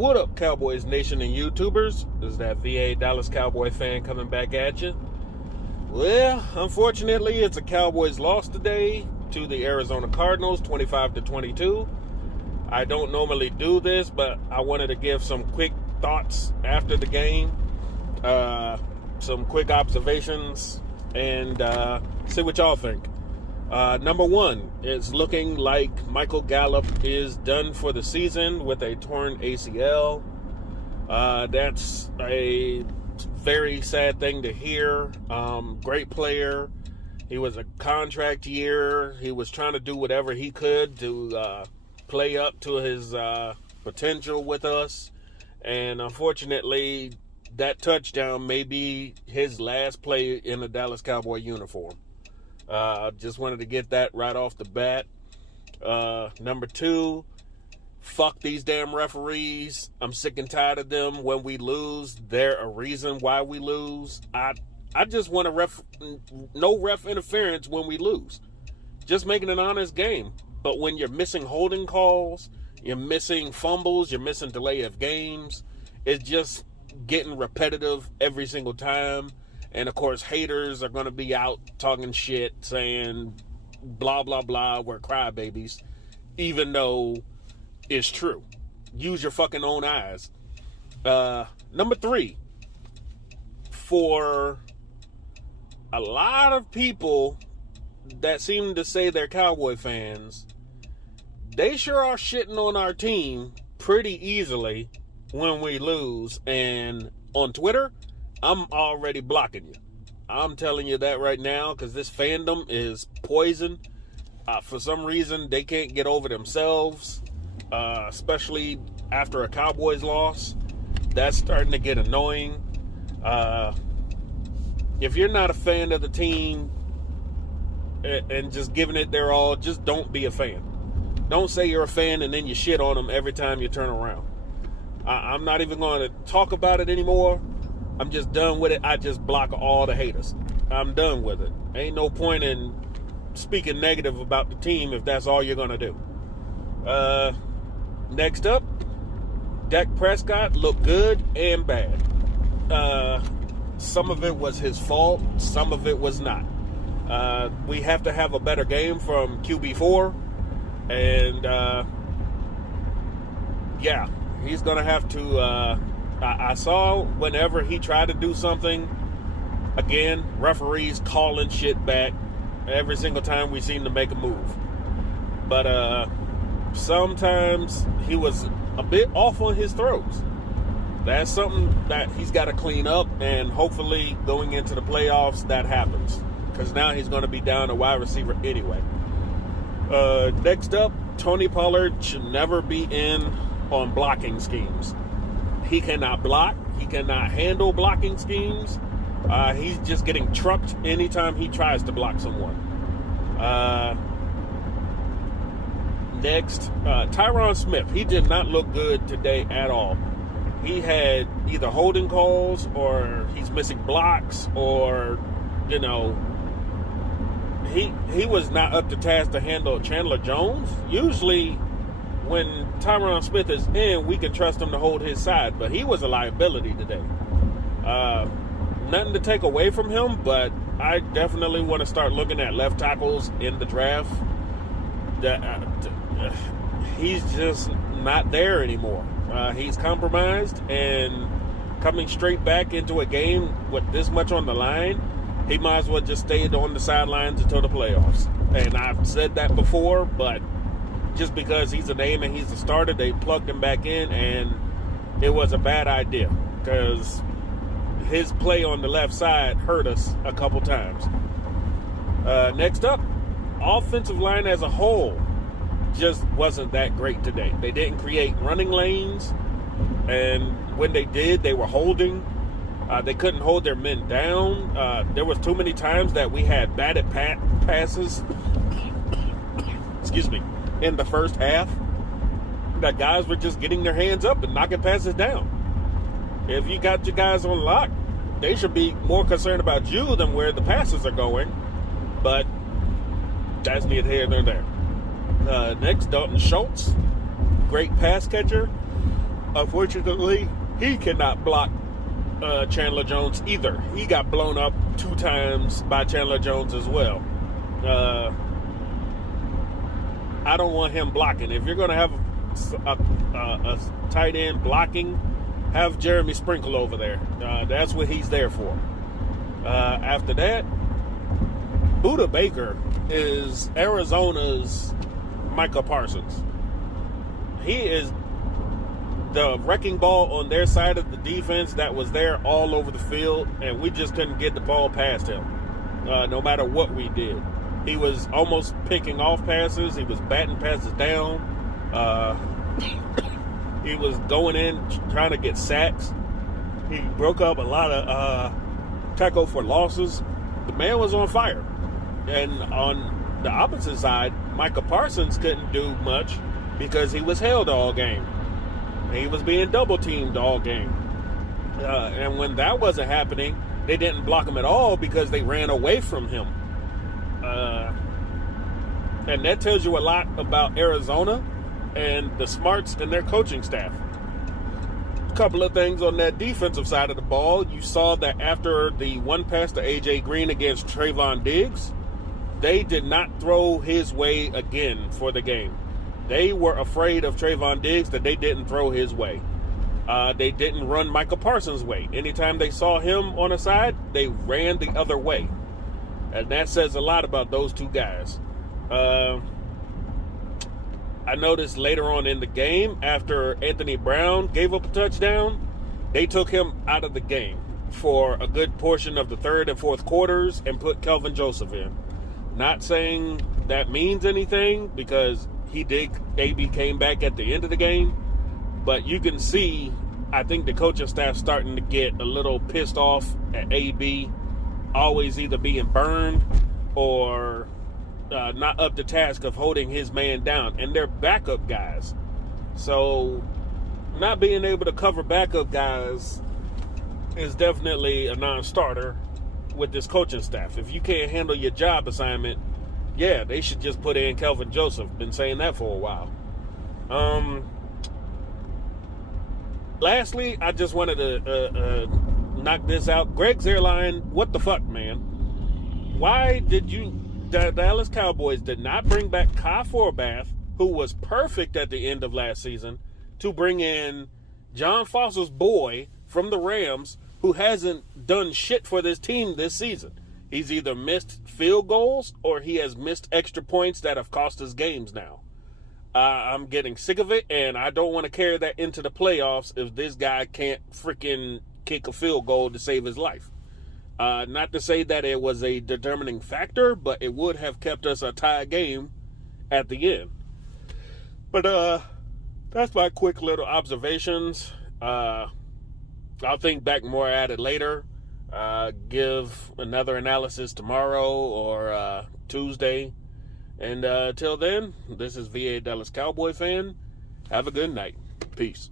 What up, Cowboys Nation and YouTubers? This is that VA Dallas Cowboy fan coming back at you. Well, unfortunately, it's a Cowboys loss today to the Arizona Cardinals, 25-22. I don't normally do this, but I wanted to give some quick thoughts after the game, some quick observations, and see what y'all think. Number one, it's looking like Michael Gallup is done for the season with a torn ACL. That's a very sad thing to hear. Great player. He was a contract year. He was trying to do whatever he could to play up to his potential with us. And unfortunately, that touchdown may be his last play in a Dallas Cowboy uniform. Just wanted to get that right off the bat. Number two, fuck these damn referees. I'm sick and tired of them. When we lose, they're a reason why we lose. I just want no ref interference when we lose. Just making an honest game. But when you're missing holding calls, you're missing fumbles, you're missing delay of games, it's just getting repetitive every single time. And, of course, haters are going to be out talking shit, saying blah, blah, blah, we're crybabies, even though it's true. Use your fucking own eyes. Number three, for a lot of people that seem to say they're Cowboy fans, they sure are shitting on our team pretty easily when we lose. And on Twitter, I'm already blocking you. I'm telling you that right now because this fandom is poison. For some reason, they can't get over themselves, especially after a Cowboys loss. That's starting to get annoying. If you're not a fan of the team and just giving it their all, just don't be a fan. Don't say you're a fan and then you shit on them every time you turn around. I'm not even going to talk about it anymore. I'm just done with it. I just block all the haters. I'm done with it. Ain't no point in speaking negative about the team if that's all you're going to do. Next up, Dak Prescott looked good and bad. Some of it was his fault. Some of it was not. We have to have a better game from QB4. And, yeah, he's going to have to... I saw whenever he tried to do something, again, referees calling shit back every single time we seem to make a move. But sometimes he was a bit off on his throws. That's something that he's got to clean up, and hopefully going into the playoffs, that happens. Because now he's going to be down a wide receiver anyway. Next up, Tony Pollard should never be in on blocking schemes. He cannot block. He cannot handle blocking schemes. He's just getting trucked anytime he tries to block someone. Next, Tyron Smith. He did not look good today at all. He had either holding calls or he's missing blocks or, you know, he was not up to task to handle Chandler Jones. Usually, when Tyron Smith is in, we can trust him to hold his side, but he was a liability today. Nothing to take away from him, but I definitely want to start looking at left tackles in the draft. He's just not there anymore. He's compromised, and coming straight back into a game with this much on the line, he might as well just stay on the sidelines until the playoffs. And I've said that before, but just because he's a name and he's a starter, they plugged him back in, and it was a bad idea because his play on the left side hurt us a couple times. Next up, offensive line as a whole just wasn't that great today. They didn't create running lanes, and when they did, they were holding. They couldn't hold their men down. There was too many times that we had batted passes. Excuse me. In the first half, that guys were just getting their hands up and knocking passes down. If you got your guys on lock, they should be more concerned about you than where the passes are going. But that's neither here nor there. Next, Dalton Schultz, great pass catcher. Unfortunately, he cannot block Chandler Jones either. He got blown up 2 times by Chandler Jones as well. I don't want him blocking. If you're going to have a tight end blocking, have Jeremy Sprinkle over there. That's what he's there for. After that, Budda Baker is Arizona's Micah Parsons. He is the wrecking ball on their side of the defense that was there all over the field, and we just couldn't get the ball past him, no matter what we did. He was almost picking off passes. He was batting passes down. He was going in trying to get sacks. He broke up a lot of tackle for losses. The man was on fire. And on the opposite side, Micah Parsons couldn't do much because he was held all game. He was being double-teamed all game. And when that wasn't happening, they didn't block him at all because they ran away from him. And that tells you a lot about Arizona and the smarts in their coaching staff. A couple of things on that defensive side of the ball. You saw that after the one pass to A.J. Green against Trayvon Diggs, they did not throw his way again for the game. They were afraid of Trayvon Diggs that they didn't throw his way. They didn't run Micah Parsons' way. Anytime they saw him on a side, they ran the other way. And that says a lot about those two guys. I noticed later on in the game, after Anthony Brown gave up a touchdown, they took him out of the game for a good portion of the third and fourth quarters and put Kelvin Joseph in. Not saying that means anything because AB came back at the end of the game, but you can see, I think the coaching staff starting to get a little pissed off at AB, always either being burned or not up to task of holding his man down, and they're backup guys. So not being able to cover backup guys is definitely a non-starter with this coaching staff. If you can't handle your job assignment, yeah, they should just put in Kelvin Joseph. Been saying that for a while. Lastly, I just wanted to knock this out. Greg's Airline, what the fuck, man? Why did the Dallas Cowboys did not bring back Kai Forbath, who was perfect at the end of last season, to bring in John Fossil's boy from the Rams, who hasn't done shit for this team this season. He's either missed field goals or he has missed extra points that have cost us games now. I'm getting sick of it, and I don't want to carry that into the playoffs if this guy can't freaking kick a field goal to save his life. Not to say that it was a determining factor, but it would have kept us a tie game at the end. But that's my quick little observations. I'll think back more at it later. Give another analysis tomorrow or Tuesday. And till then, this is VA Dallas Cowboy fan. Have a good night. Peace.